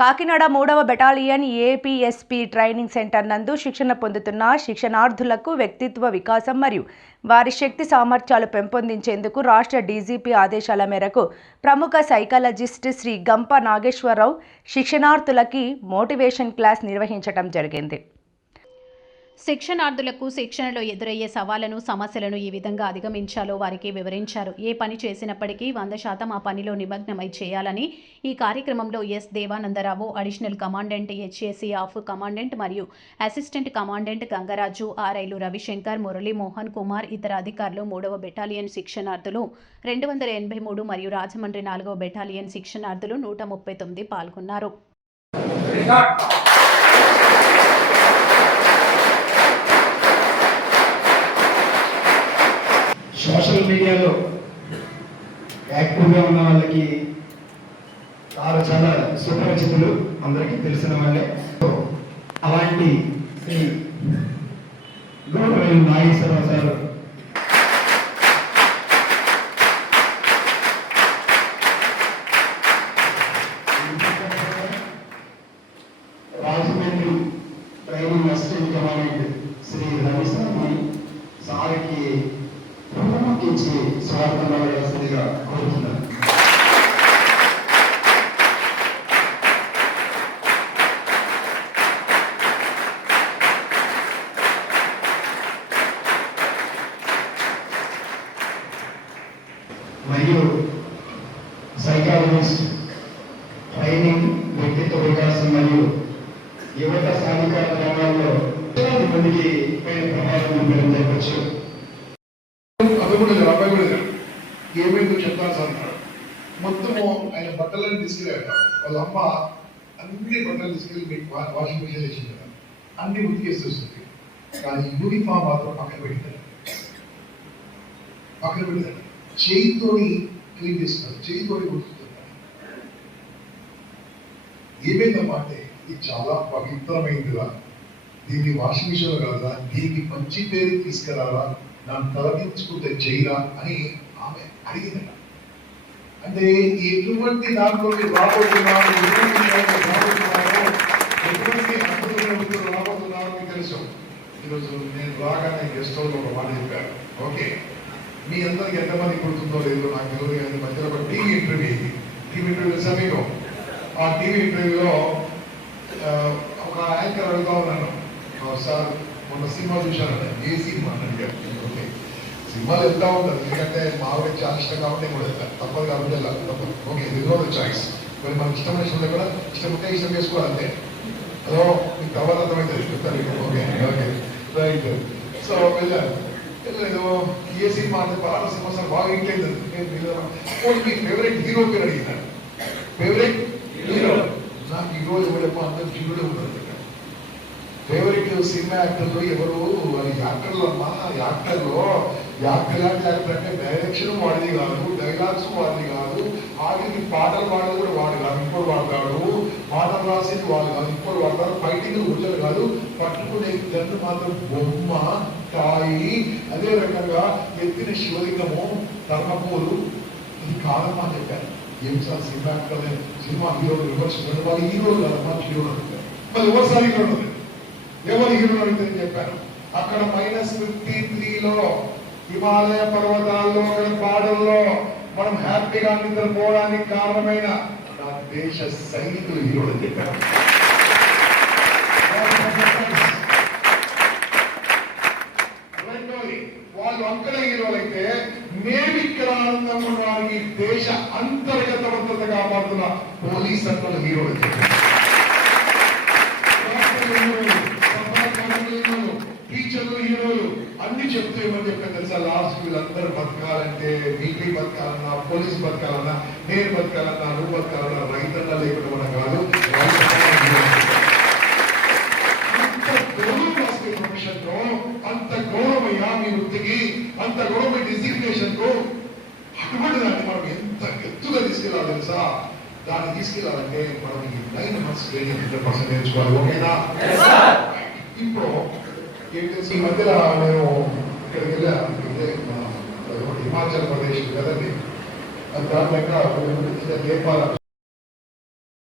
కాకినాడ 3వ battalion APSP training centre నందు శిక్షణ పొందుతున్న శిక్షణార్థులకు వ్యక్తిత్వ వికాసం మరియు వారి శక్తి సామర్థ్యాలు పెంపొందించేందుకు రాష్ట్ర డీజీపీ ఆదేశాల మేరకు ప్రముఖ సైకాలజిస్ట్ శ్రీ గంప నాగేశ్వరరావు శిక్షణార్థులకి మోటివేషన్ క్లాస్ నిర్వహించడం జరిగింది. శిక్షణార్థులకు శిక్షణలో ఎదురయ్యే సవాళ్లను, సమస్యలను ఈ విధంగా అధిగమించాలో వారికి వివరించారు. ఏ పని చేసినప్పటికీ 100% ఆ పనిలో నిమగ్నమై చేయాలని ఈ కార్యక్రమంలో S Devanandarao, additional commandant HAC of commandant మరియు అసిస్టెంట్ కమాండెంట్ గంగరాజు, ఆర్ఐలు రవిశంకర్, మురళీమోహన్ కుమార్, ఇతర అధికారులు 3వ బెటాలియన్ శిక్షణార్థులు 283 మరియు రాజమండ్రి 4వ బెటాలియన్ శిక్షణార్థులు 139 పాల్గొన్నారు. సోషల్ మీడియాలో యాక్టివ్గా ఉన్న వాళ్ళకి చాలా సుపరిచితులు, అందరికీ తెలిసిన వాళ్ళే. అలాంటి శ్రీ గౌరవ నాగేశ్వరరావు గారు Rajahmundry training assistant commandant Shri Ravishankar సార్కి స్వాగతం పలకాల్సిందిగా కోరుతున్నాను. మరియు సైకాలజిస్ట్ ట్రైనింగ్, వ్యక్తిత్వ వికాసం మరియు యువత సాధికార రంగాల్లో మందికి పైన ప్రభావం ఉందని చెప్పచ్చు. ఏమైందో చెప్తాను అన్నాడు. మొత్తము ఆయన బట్టలను తీసుకెళ్ళాడు. వాళ్ళ అమ్మ అన్ని బట్టలు తీసుకెళ్ళి మీకు వాషింగ్ మిషన్ వేసింది కదా, అన్ని ఉతికేస్తుంది. కానీ యూనిఫామ్ మాత్రం పక్కన పెట్టారు. చేయితో క్లీన్ చేస్తున్నారు, చేయితో ఉతుకుతున్నారు. ఏమైందమ్మా అంటే ఇది చాలా పవిత్రమైనదిగా, దీన్ని వాషింగ్ మిషన్లో కదా, దీనికి మంచి పేరు తీసుకురారా, నన్ను తలదించుకుంటే చేయరా అని ఆమె అడిగిందట. అంటే ఎటువంటి దాంట్లో రాబోతున్నారో, ఎటువంటి అద్భుతమైన రాబోతున్నారో మీకు తెలుసు. ఈరోజు నేను రాగానే గెస్ట్ హౌస్ ఒక మాట చెప్పాను. ఓకే, మీ అందరికి ఎంతమంది పుడుతుందో లేదో నాకు తెలియదు, కానీ మధ్యలో ఒక టీవీ ఇంటర్వ్యూ తెలుసా మీకు? ఆ టీవీ ఇంటర్వ్యూలో ఒక యాంకర్ అడుగుతా ఉన్నాను, సార్ మొన్న సినిమా చూశానంటే ఏ సినిమా అని అడిగారు. ఓకే, సినిమాలు వెళ్తా ఉంటారు, ఎందుకంటే మావిడ చాలా ఇష్టం కాబట్టి నేను కూడా వెళ్తాను, తప్పదు కాబట్టి వెళ్ళాలి. తప్పదు. ఓకే, ఇది కూడా చాయిస్. మరి మనకి ఇష్టమైన ఇష్టం కూడా ఇష్టం ఇష్టం చేసుకోవాలి అంతే. అదో మీకు తర్వాత అర్థమైతే చెప్తాను. Okay okay right. సో వెళ్ళాను. ఏ సినిమా అంటే బాగా సినిమా సార్ బాగా హిట్ అయింది. మీ ఫేవరెట్ హీరో పేరు అడిగినాడు. ఫేవరెట్ హీరో నాకు ఈ రోజు ఎవరేమో అందరూ హీరోడే ఉన్నారు. ఫేవరెట్ సినిమా యాక్టర్లు ఎవరు? అది యాక్టర్లు అమ్మా. యాక్టర్ అంటే డైరెక్షన్ వాడిది కాదు, డైలాగ్స్ వాడిది కాదు, ఆఖరికి పాటలు పాడేది కూడా వాడు కాదు, ఇప్పుడు వాడతాడు. పాటలు రాసేది వాళ్ళు కాదు, ఇప్పుడు వాడతారు. ఫైటింగ్ ఊళ్ళలు కాదు, పట్టుకునే గన్ను మాత్రం బొమ్మ, కాయి. అదే రకంగా ఎత్తిన శివలింగము, ధర్మపూలు. ఇది కాదమ్మా అని చెప్పాను. ఏం సార్ సినిమా యాక్టర్లే, సినిమా హీరోలు విమర్శించారు, వాళ్ళు హీరోలు కాదమ్మా, హీరోలు అంటారు. మరి ఎవరిసారి హీరోలు ఎవరు హీరోలు అడుగుతారని చెప్పాను. అక్కడ -53లో హిమాలయ పర్వతాల్లో పాడల్లో మనం హ్యాపీగా నిద్రపోవడానికి కారణమైన నా దేశ సైనికులు హీరోలు అని చెప్పారు. రెండోది, వాళ్ళు అక్కడ హీరోలు అయితే మేము ఇక్కడ ఆనందంగా ఉండడానికి దేశ అంతర్గత భద్రత కాపాడుతున్న పోలీస్ అక్కడ హీరోలు అని చెప్పారు. టీచర్లు హీరోలు అన్ని చెప్తూ ఏమని చెప్పాను తెలుసా? లాస్ట్ వీళ్ళందరూ బతకాలంటే, మిలిటరీ బతకాలన్నా, పోలీస్ బతకాలన్నా, నేను బతకాలన్నా, నువ్వు బతకాలన్నా, రైతన్నా లేకుండా మనం కాదు. ప్రొఫెషన్ లో అంత గౌరవమయ్యా మీ వృత్తికి, అంత గౌరవ డిజిగ్నేషన్ కు. అటువంటి దాన్ని మనం ఎంత ఎత్తుగా తీసుకెళ్ళాలి తెలుసా? దాన్ని తీసుకెళ్ళాలంటే మనం ఈ 9 months ట్రైనింగ్ 100% నేర్చుకోవాలి. ఓకేనా? ఇప్పుడు ఈ మధ్యలో నేను ఇక్కడికి వెళ్ళాను, హిమాచల్ ప్రదేశ్ కదండి, అది దాని దగ్గర నేపాల్